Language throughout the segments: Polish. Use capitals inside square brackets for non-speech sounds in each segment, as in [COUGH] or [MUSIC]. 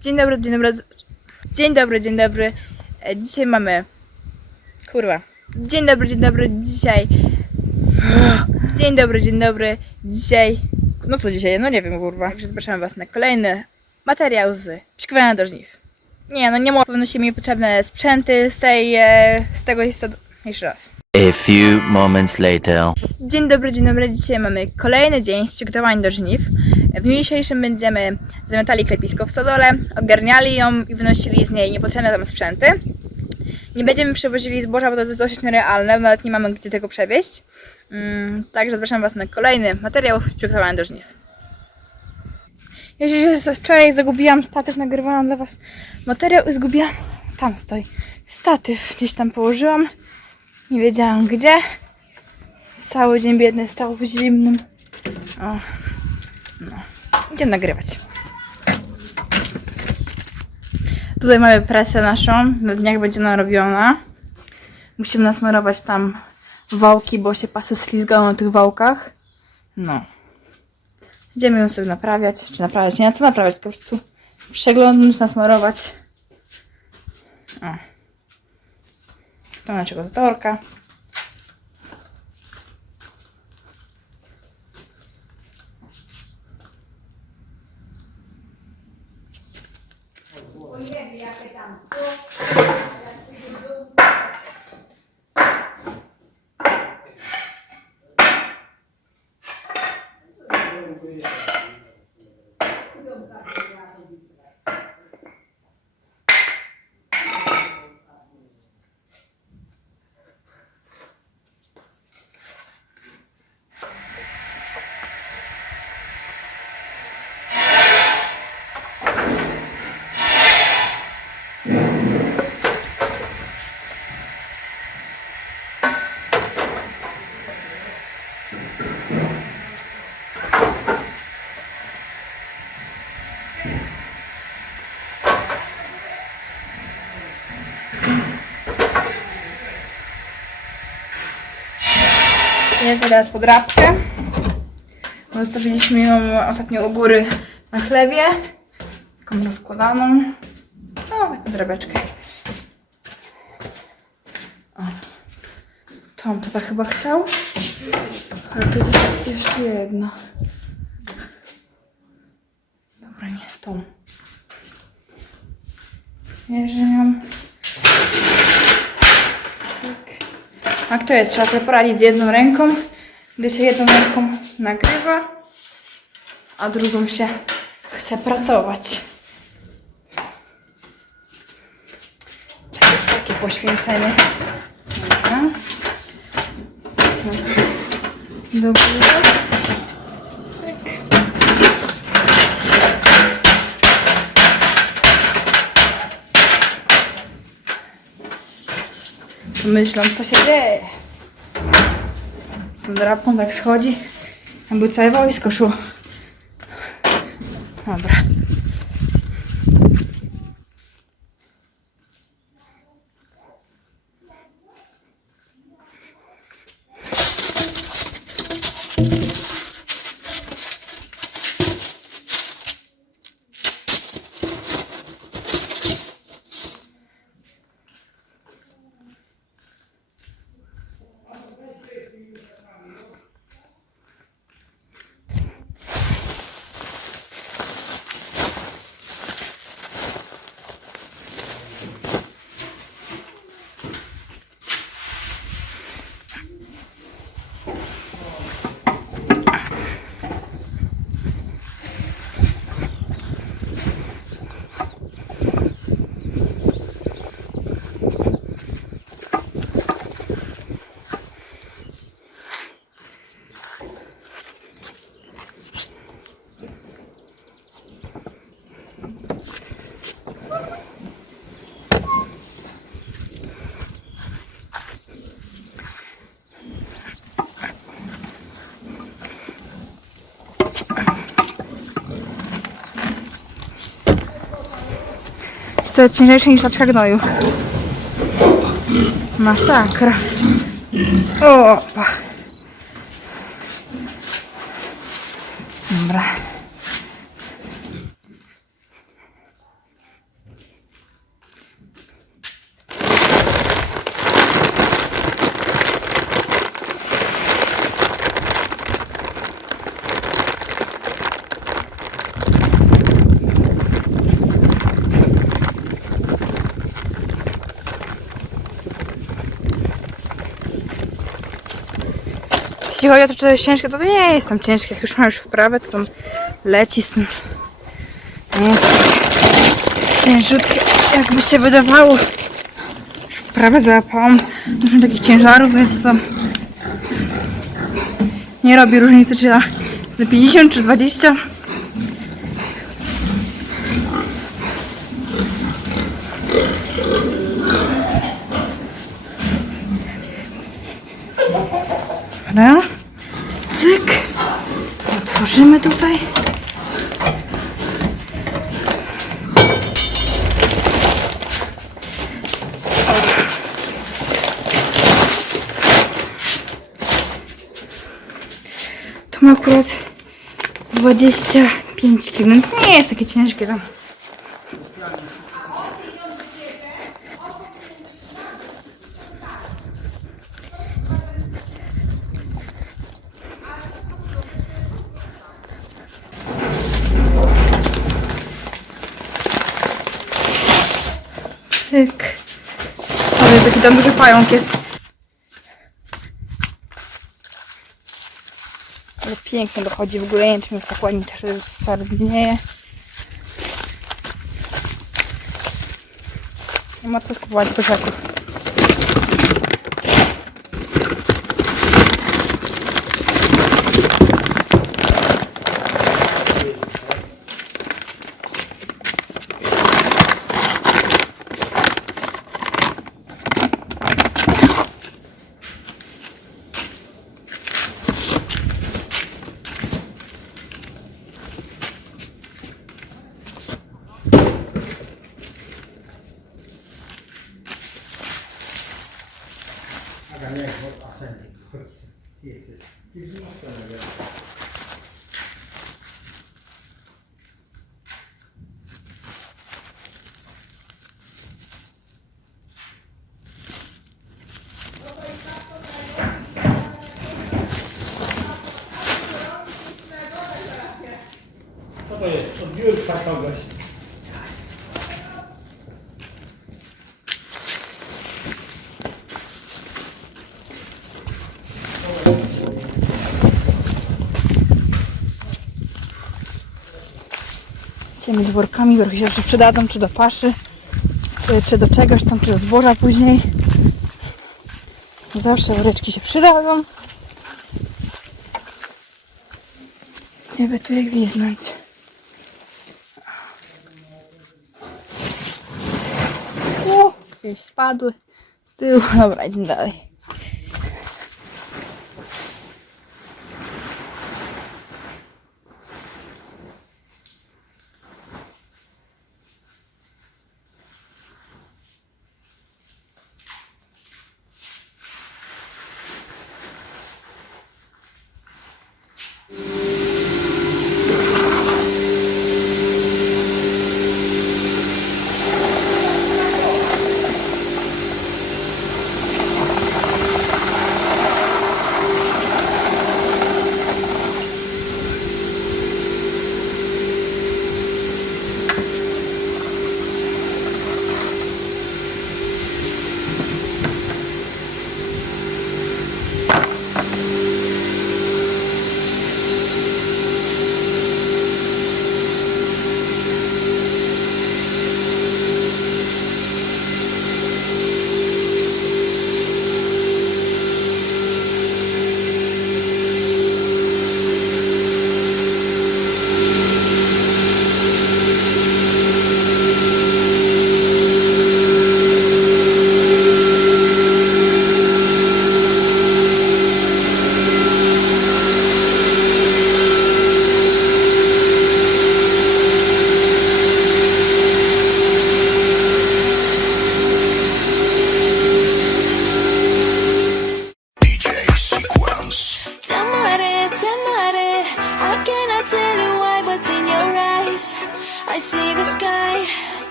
Dzień dobry, dzień dobry. Dzień dobry, dzień dobry. E, Dzisiaj mamy. Kurwa. Dzień dobry, dzień dobry. Dzisiaj. Dzień dobry, dzień dobry. Dzisiaj. No co dzisiaj? No nie wiem, kurwa. Także zapraszam Was na kolejny materiał z przykuwania do żniw. Nie, no nie mogą pewno się mi potrzebne sprzęty z tej. e, z tego jest. Jeszcze raz. A few moments later. Dzień dobry, dzień dobry. Dzisiaj mamy kolejny dzień z przygotowań do żniw. W dniu dzisiejszym będziemy zamiatali klepisko w stodole, ogarniali ją i wynosili z niej niepotrzebne tam sprzęty. Nie będziemy przewozili zboża, bo to jest dosyć nierealne, nawet nie mamy gdzie tego przewieźć. Mm, także zapraszam Was na kolejny materiał z przygotowań do żniw. Jeżeli się wczoraj zagubiłam statyw, nagrywałam dla Was materiał i zgubiłam. Tam stoi. Statyw gdzieś tam położyłam. Nie wiedziałam gdzie. Cały dzień biedny stał w zimnym. O. No. Idziemy nagrywać. Tutaj mamy presę naszą. Na dniach będzie ona robiona. Musimy nasmarować tam wałki, bo się pasy slizgają na tych wałkach. No. Idziemy ją sobie naprawiać. Czy naprawiać? Nie, na co naprawiać? Tylko po prostu przeglądnąć, nasmarować. O. To naszego zatorka. Jest teraz podrabkę. Zostawiliśmy ją ostatnio u góry na chlewie. Taką rozkładaną. No, taką drabeczkę. O. Tą tata chyba chciał. Ale tu jest jeszcze jedna. Dobra, nie, tą. Bierze ją. Tak. A kto jest? Trzeba sobie poradzić z jedną ręką, gdy się jedną ręką nagrywa, a drugą się chce pracować. To jest takie poświęcenie. Dobra. To do góry? Tak. Myślą, co się dzieje. Tą drapą tak schodzi, jakby całe wojsko szło. Dobra. To jest cięższe niż taczka gnoju. Masakra. Opa. Dobra. Jeśli chodzi o to, czy to jest ciężkie, to to nie jest tam ciężkie. Jak już ma już wprawę, to tam leci z tym. Nie jest ciężutkie, jakby się wydawało. Już wprawę załapałam. Dużo takich ciężarów, więc to nie robi różnicy, czy ja za 50 czy 20. Dobra. Cyk. Tutaj. To ma akurat 25 kg, więc nie jest takie ciężkie tam. Tam duży pająk jest. Ale pięknie dochodzi w ogóle, nie wiem czy mi tak ładnie też twardnieje. Nie ma co kupować koszaków. Od kogoś. Idziemy z workami, trochę się zawsze przydadzą, czy do paszy, czy, czy do czegoś tam, czy do zboża później. Zawsze woreczki się przydadzą. Gdzie by tu je gwiznąć? Gdzieś spadły z tyłu. [LAUGHS] Dobra, idziemy dalej.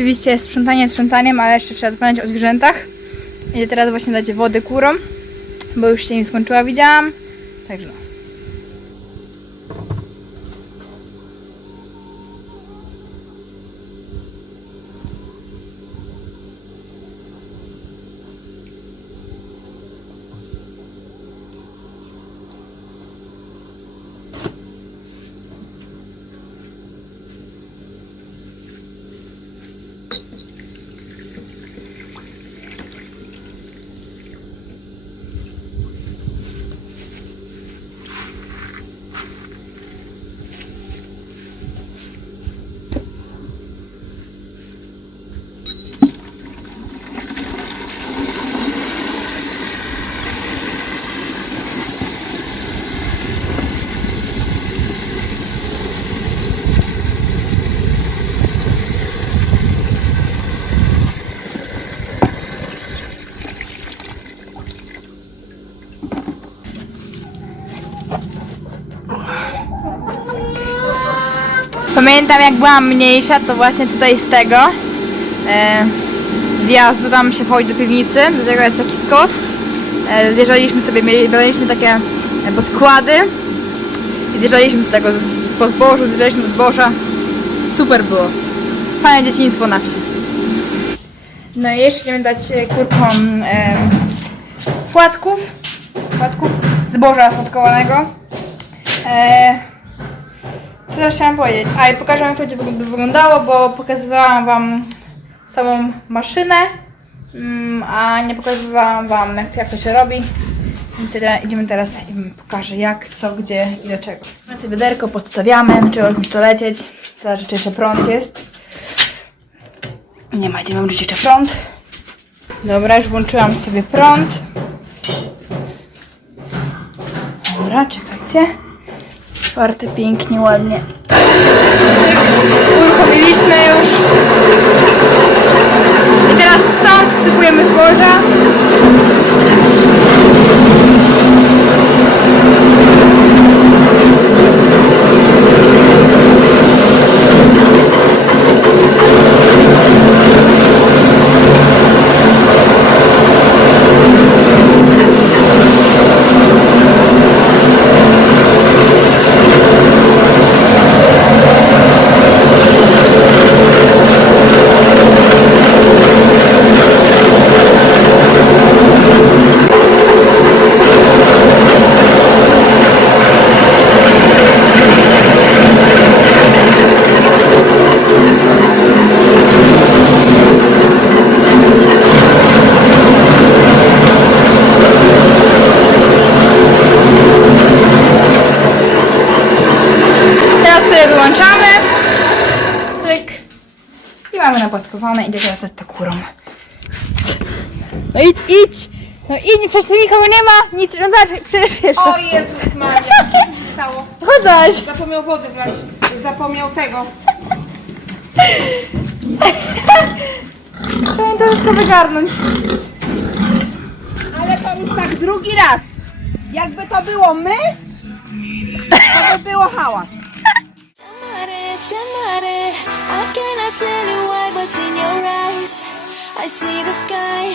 Oczywiście sprzątanie sprzątaniem, ale jeszcze trzeba zapomnieć o zwierzętach. Idę teraz właśnie dać wody kurom, bo już się im skończyła, widziałam. Także no. Pamiętam jak byłam mniejsza, to właśnie tutaj z tego e, zjazdu tam się wchodzi do piwnicy, do tego jest taki skos. E, zjeżdżaliśmy sobie, mieli, mieliśmy takie e, podkłady i zjeżdżaliśmy z tego, z, po zbożu, zjeżdżaliśmy z zboża. Super było. Fajne dzieciństwo na wsi. No i jeszcze chcemy dać e, kurkom e, płatków, płatków zboża spotkowanego. E, co teraz chciałam powiedzieć? A i pokażę jak to będzie wygląd- wyglądało, bo pokazywałam wam samą maszynę, mm, a nie pokazywałam wam, jak, jak to się robi. Więc idziemy teraz i pokażę jak, co, gdzie i do czego. Mamy sobie wiaderko, podstawiamy, zaczęło już to lecieć. Zależy, czy jeszcze prąd jest. Nie ma, idziemy włączyć jeszcze prąd. Dobra, już włączyłam sobie prąd. Dobra, czekajcie. Czwarte pięknie, ładnie. Uruchomiliśmy już. I teraz stąd wsypujemy zboża. Teraz sobie wyłączamy. Cyk. I mamy Idę teraz dać to kurą. No idź, idź. No idź, przecież tu nikogo nie ma. Nic, no zobacz, przecież O Jezus Maria, co się stało? Chodź. Zapomniał wody wlać. Zapomniał tego. Trzeba to wszystko wygarnąć. Ale to już tak drugi raz. Jakby to było my, to by było hałas. Somebody, I cannot tell you why, but in your eyes, I see the sky.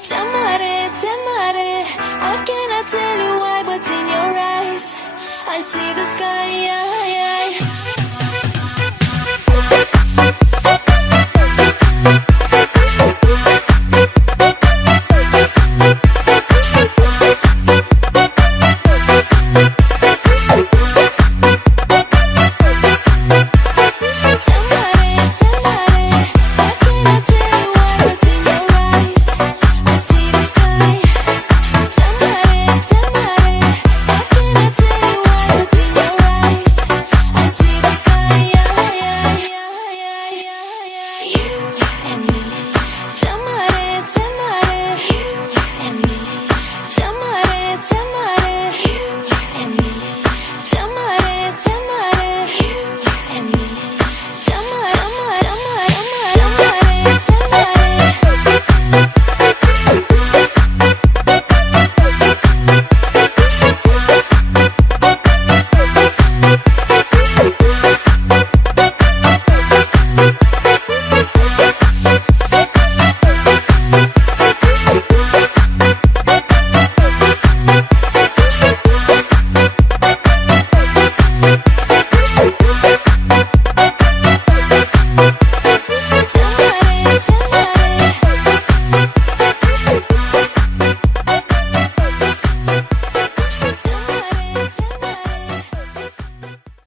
Somebody, somebody, I cannot tell you why, but in your eyes, I see the sky. Yeah, yeah.